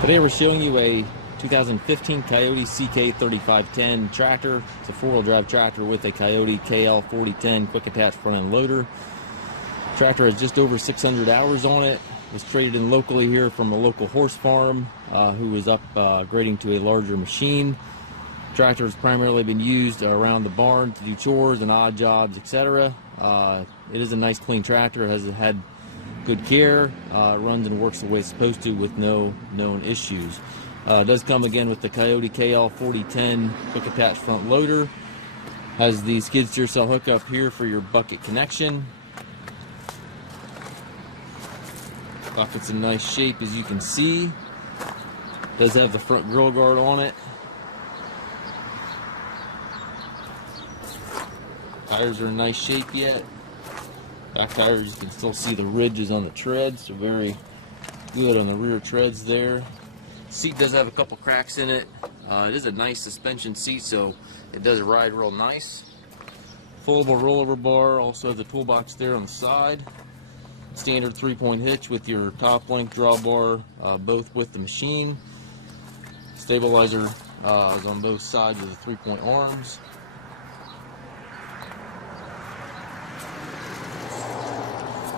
Today we're showing you a 2015 Kioti CK3510 tractor. It's a four-wheel drive tractor with a Kioti KL4010 quick attach front end loader. Tractor has just over 600 hours on it. It was traded in locally here from a local horse farm who was upgrading to a larger machine. Tractor has primarily been used around the barn to do chores and odd jobs, etc. It is a nice clean tractor. It has had good care, runs and works the way it's supposed to with no known issues. It does come again with the Kioti KL4010 quick attach front loader. Has the skid steer cell hookup here for your bucket connection. Bucket's in nice shape, as you can see. Does have the front grill guard on it. Tires are in nice shape yet. Back tires, you can still see the ridges on the treads, so very good on the rear treads there. Seat does have a couple cracks in it. It is a nice suspension seat, so it does ride real nice. Foldable rollover bar, also has a toolbox there on the side. Standard 3-point hitch with your top length drawbar, both with the machine. Stabilizer is on both sides of the 3-point arms.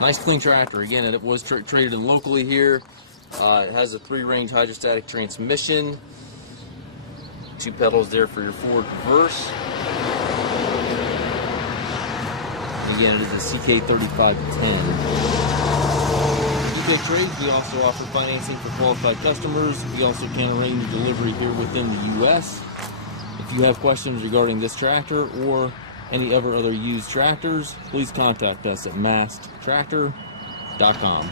Nice clean tractor. Again, it was traded in locally here. It has a 3-range hydrostatic transmission. 2 pedals there for your forward reverse. Again, it is a CK3510. UK Trades, we also offer financing for qualified customers. We also can arrange delivery here within the U.S. If you have questions regarding this tractor or any other used tractors, please contact us at maskedtractor.com.